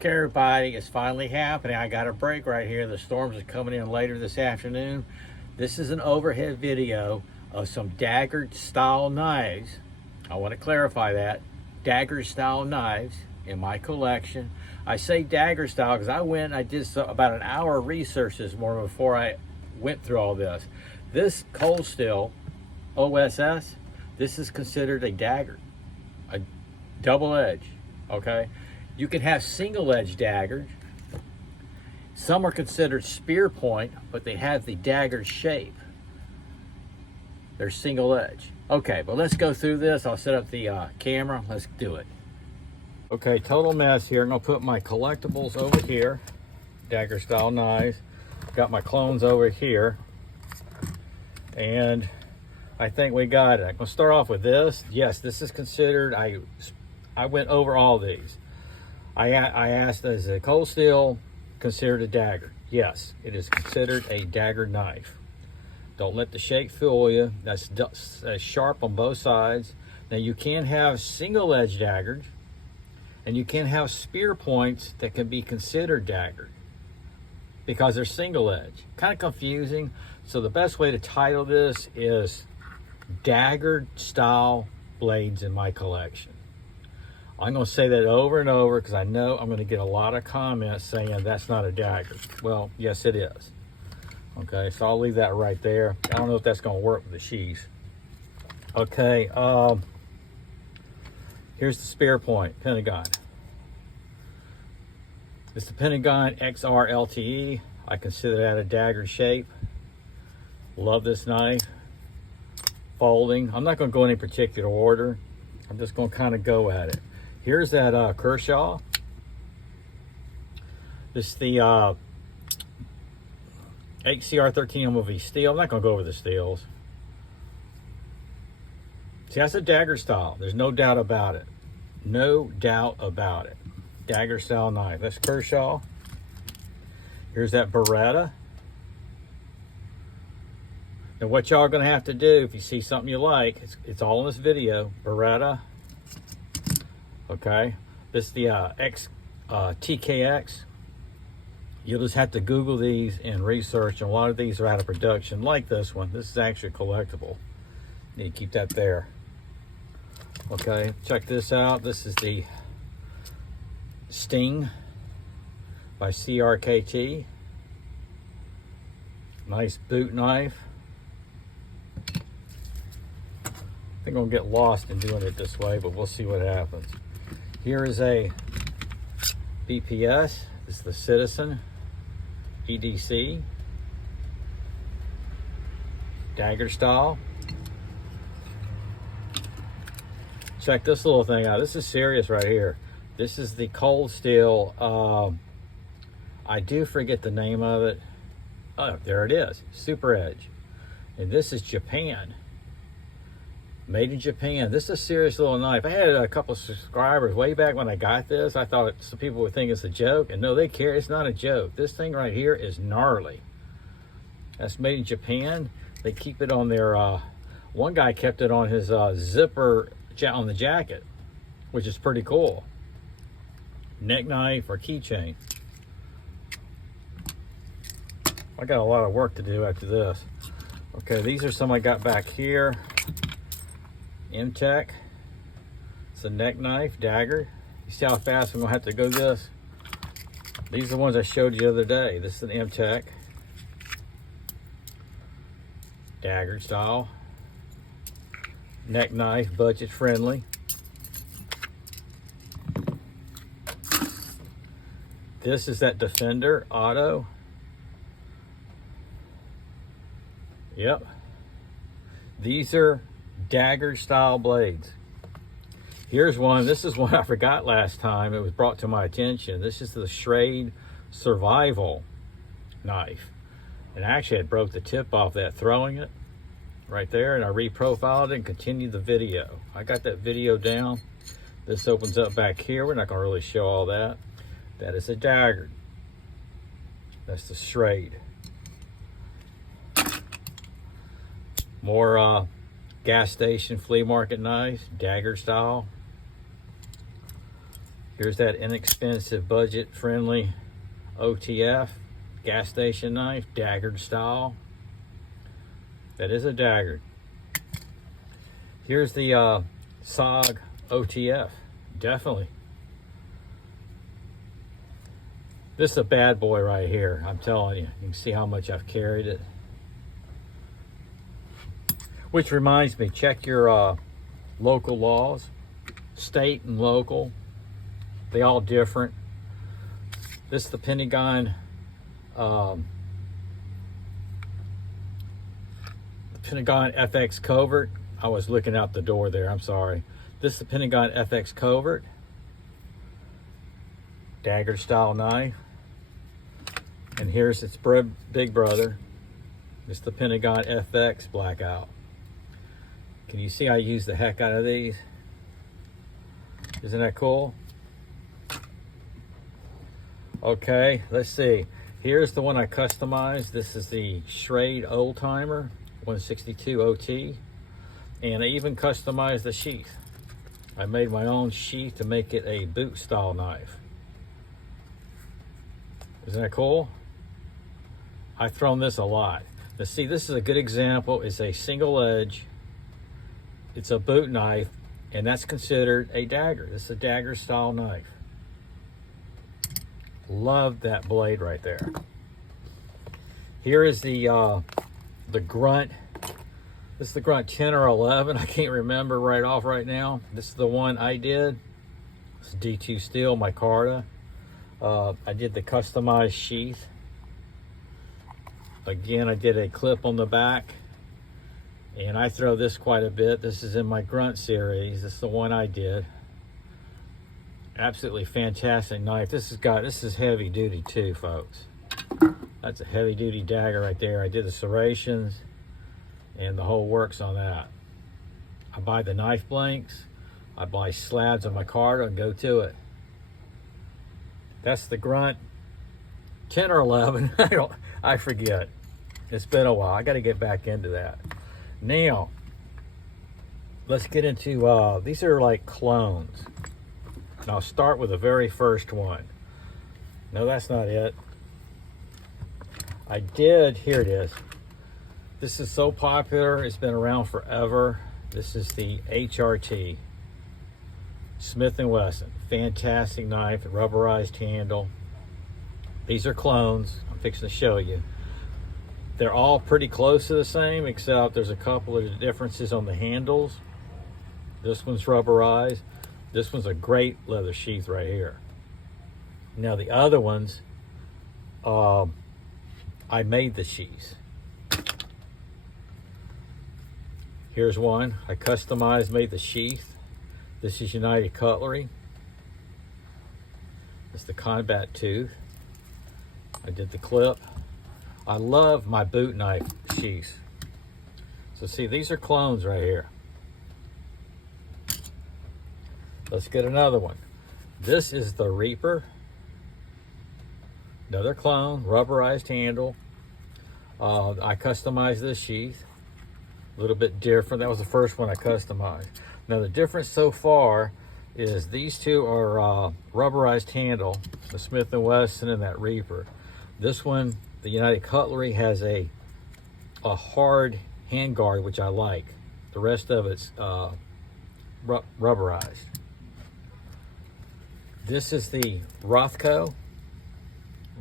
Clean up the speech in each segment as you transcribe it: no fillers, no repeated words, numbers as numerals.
Okay, everybody, it's finally happening. I got a break right here. The storms are coming in later this afternoon. This is an overhead video of some dagger style knives. I want to clarify that. Dagger style knives in my collection. I say dagger style because I went and I did about an hour of research this morning before I went through all this. This cold steel OSS, this is considered a dagger, a double edge, okay? You can have single edge daggers. Some are considered spear point, but they have the dagger shape. They're single edge. Okay, but let's go through this. I'll set up the camera. Let's do it. Okay, total mess here. I'm gonna put my collectibles over here, dagger style knives. Got my clones over here. And I think we got it. I'm gonna start off with this. Yes, this is considered, I went over all these. I asked, is a cold steel considered a dagger? Yes, it is considered a dagger knife. Don't let the shape fool you. That's sharp on both sides. Now you can have single edge daggers, and you can have spear points that can be considered dagger because they're single edge. Kind of confusing. So the best way to title this is dagger style blades in my collection. I'm going to say that over and over because I know I'm going to get a lot of comments saying that's not a dagger. Well, yes, it is. Okay, so I'll leave that right there. I don't know if that's going to work with the sheaths. Okay, here's the spear point, Pentagon. It's the Pentagon XR LTE. I consider that a dagger shape. Love this knife. Folding. I'm not going to go in any particular order. I'm just going to kind of go at it. Here's that Kershaw. This is the HCR 13 MOV steel. I'm not going to go over the steels. See, that's a dagger style. There's no doubt about it. No doubt about it. Dagger style knife. That's Kershaw. Here's that Beretta. Now what y'all are going to have to do if you see something you like, it's all in this video. Beretta. Okay, this is the TKX. You'll just have to Google these and research, and a lot of these are out of production, like this one. This is actually collectible. Need to keep that there. Okay, check this out. This is the Sting by CRKT. Nice boot knife. I think I'm gonna get lost in doing it this way, but we'll see what happens. Here is a BPS. This is the Citizen EDC. Dagger style. Check this little thing out. This is serious right here. This is the cold steel. I do forget the name of it. Oh, there it is. Super Edge. And this is Japan. Made in Japan. This is a serious little knife. I had a couple of subscribers way back when I got this. I thought some people would think it's a joke, and no, they care. It's not a joke. This thing right here is gnarly. That's made in Japan. They keep it on their, one guy kept it on his zipper on the jacket, which is pretty cool. Neck knife or keychain. I got a lot of work to do after this. Okay, these are some I got back here. M-Tech. It's a neck knife, dagger. You see how fast I'm gonna have to go this? These are the ones I showed you the other day. This is an M-Tech. Dagger style. Neck knife, budget friendly. This is that Defender Auto. Yep. These are dagger style blades. Here's one. This is one I forgot last time. It was brought to my attention. This is the Schrade Survival knife. And actually I broke the tip off that throwing it right there, and I reprofiled it and continued the video. I got that video down. This opens up back here. We're not going to really show all that. That is a dagger. That's the Schrade. More gas station flea market knives, dagger style. Here's that inexpensive, budget-friendly OTF gas station knife, dagger style. That is a dagger. Here's the SOG OTF, definitely. This is a bad boy right here, I'm telling you. You can see how much I've carried it. Which reminds me, check your local laws, state and local. They all different. This is the Pentagon FX Covert. I was looking out the door there, I'm sorry. This is the Pentagon FX Covert. Dagger style knife. And here's its big brother. It's the Pentagon FX Blackout. Can you see I use the heck out of these? Isn't that cool? Okay, let's see. Here's the one I customized. This is the Schrade Old Timer 162 OT. And I even customized the sheath. I made my own sheath to make it a boot style knife. Isn't that cool? I've thrown this a lot. Now see, this is a good example. It's a single edge. It's a boot knife, and that's considered a dagger. This is a dagger style knife. Love that blade right there. Here is the Grunt. This is the Grunt 10 or 11. I can't remember right now. This is the one I did. It's D2 steel, micarta. I did the customized sheath. Again, I did a clip on the back, and I throw this quite a bit. This is in my Grunt series. This is the one I did. Absolutely fantastic knife. This is heavy duty too, folks. That's a heavy duty dagger right there. I did the serrations and the whole works on that. I buy the knife blanks. I buy slabs of micarta and go to it. That's the Grunt 10 or 11. I forget. It's been a while. I got to get back into that. Now, let's get into, these are like clones. And I'll start with the very first one. No, that's not it. Here it is. This is so popular. It's been around forever. This is the HRT. Smith & Wesson. Fantastic knife, rubberized handle. These are clones. I'm fixing to show you. They're all pretty close to the same, except there's a couple of differences on the handles. This one's rubberized. This one's a great leather sheath right here. Now the other ones, I made the sheaths. Here's one I customized, made the sheath. This is United Cutlery. It's the Combat Tooth. I did the clip. I love my boot knife sheaths. So see, these are clones right here. Let's get another one. This is the Reaper. Another clone, rubberized handle. I customized this sheath. A little bit different. That was the first one I customized. Now the difference so far is these two are rubberized handle, the Smith & Wesson and that Reaper. This one, the United Cutlery, has a hard hand guard, which I like. The rest of it's rubberized. This is the Rothko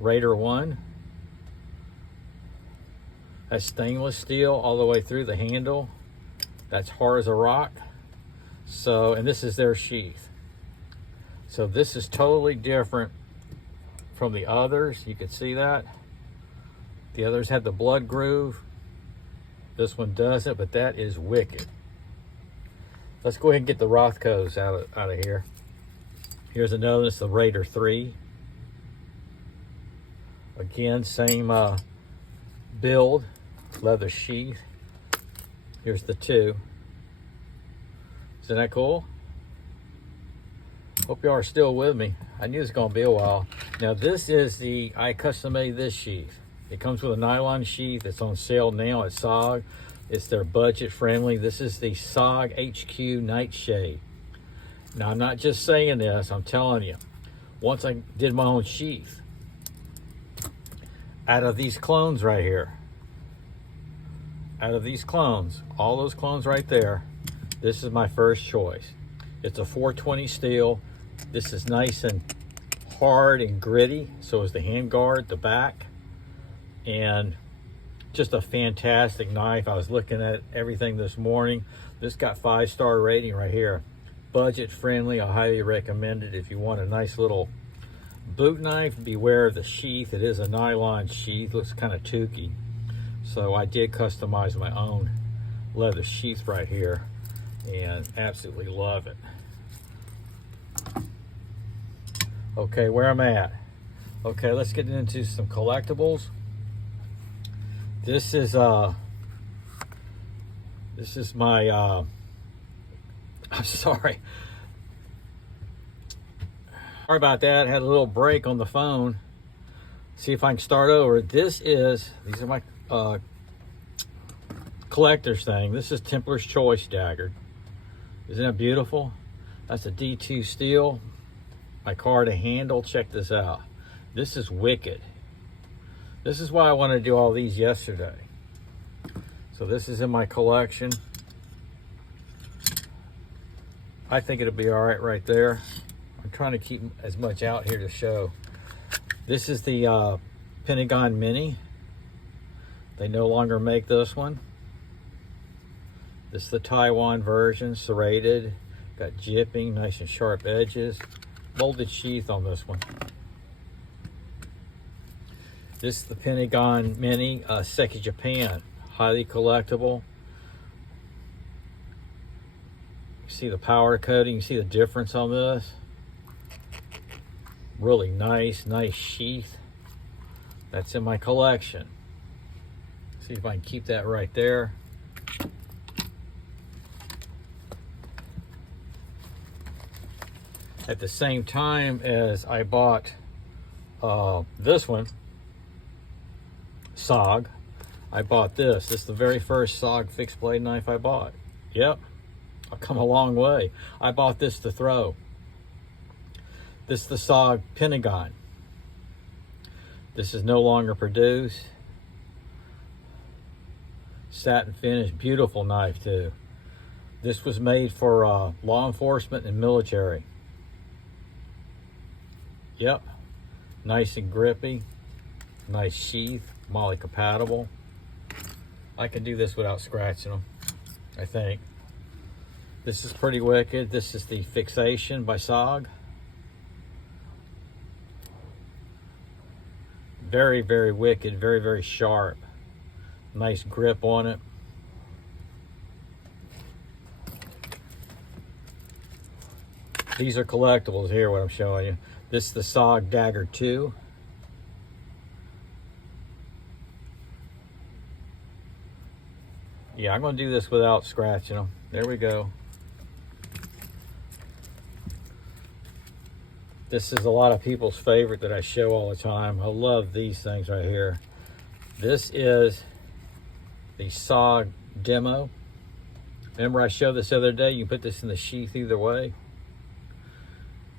Raider 1. That's stainless steel all the way through the handle. That's hard as a rock. So, and this is their sheath. So this is totally different from the others. You can see that. The others had the blood groove. This one doesn't, but that is wicked. Let's go ahead and get the Rothkos out of here. Here's another, it's the Raider 3. Again, same build, leather sheath. Here's the 2. Isn't that cool? Hope y'all are still with me. I knew it was gonna be a while. Now this is I custom made this sheath. It comes with a nylon sheath. It's on sale now at SOG. It's their budget friendly. This is the SOG HQ Nightshade. Now I'm not just saying this, I'm telling you. once I did my own sheath out of these clones right here. Out of these clones, all those clones right there, this is my first choice. It's a 420 steel. This is nice and hard and gritty. So is the handguard, the back, and just a fantastic knife. I was looking at everything this morning. This got 5-star rating right here. Budget friendly. I highly recommend it if you want a nice little boot knife. Beware of the sheath. It is a nylon sheath. Looks kind of toothy. So I did customize my own leather sheath right here and absolutely love it. Okay, where I'm at. Okay, let's get into some collectibles. This is my I'm sorry. Sorry about that. I had a little break on the phone. See if I can start over. These are my collector's thing. This is Templar's Choice dagger. Isn't that beautiful? That's a D2 steel. My card to handle. Check this out. This is wicked. This is why I wanted to do all these yesterday. So this is in my collection. I think it'll be all right there. I'm trying to keep as much out here to show. This is the Pentagon Mini. They no longer make this one. This is the Taiwan version, serrated. Got jipping, nice and sharp edges. Molded sheath on this one. This is the Pentagon Mini, Seki Japan. Highly collectible. You see the powder coating, you see the difference on this. Really nice sheath. That's in my collection. See if I can keep that right there. At the same time as I bought this one, SOG, I bought this. This is the very first SOG fixed blade knife I bought. Yep, I've come a long way. I bought this to throw. This is the SOG Pentagon. This is no longer produced. Satin finish, beautiful knife too. This was made for law enforcement and military. Yep, nice and grippy, nice sheath, MOLLE compatible. I can do this without scratching them, I think. This is pretty wicked. This is the Fixation by SOG. Very, very wicked, very, very sharp. Nice grip on it. These are collectibles here, what I'm showing you. This is the SOG Dagger 2. Yeah, I'm going to do this without scratching them. There we go. This is a lot of people's favorite that I show all the time. I love these things right here. This is the SOG Demo. Remember I showed this the other day? You can put this in the sheath either way.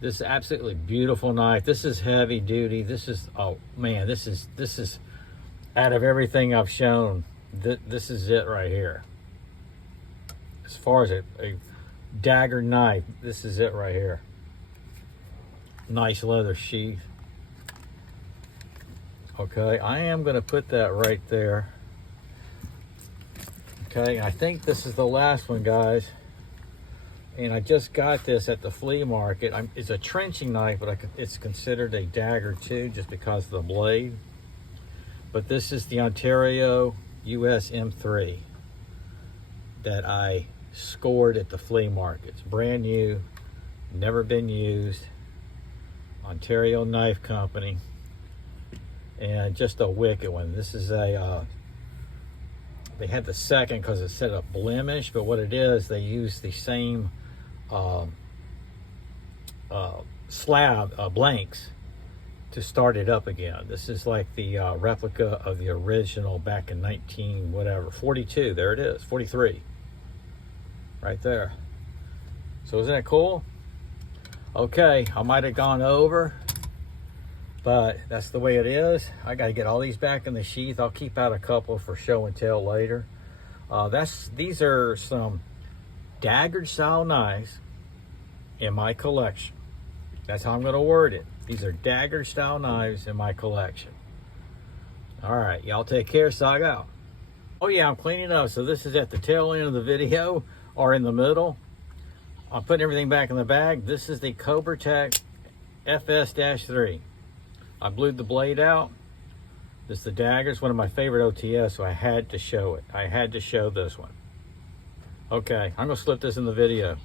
This is absolutely beautiful knife. This is heavy duty. This is, oh man, this is out of everything I've shown, this is it right here. As far as a dagger knife, this is it right here. Nice leather sheath. Okay, I am going to put that right there. Okay, I think this is the last one, guys. And I just got this at the flea market. It's a trenching knife, but it's considered a dagger too, just because of the blade. But this is the Ontario US M3 that I scored at the flea market. It's brand new, never been used. Ontario Knife Company. And just a wicked one. This is a, they had the second because it said a blemish, but what it is, they use the same slab blanks to start it up again. This is like the replica of the original back in 42. There it is, 43, right there. So isn't that cool? Okay, I might have gone over. but that's the way it is. I got to get all these back in the sheath. I'll keep out a couple for show and tell later. These are some dagger style knives in my collection. That's how I'm going to word it. These are dagger style knives in my collection. All right, y'all take care. Sog out. Oh yeah, I'm cleaning up. So this is at the tail end of the video, or in the middle. I'm putting everything back in the bag. This is the Cobra Tech FS-3. I blew the blade out. This is the daggers, one of my favorite OTS, so I had to show it. I had to show this one. Okay, I'm gonna slip this in the video.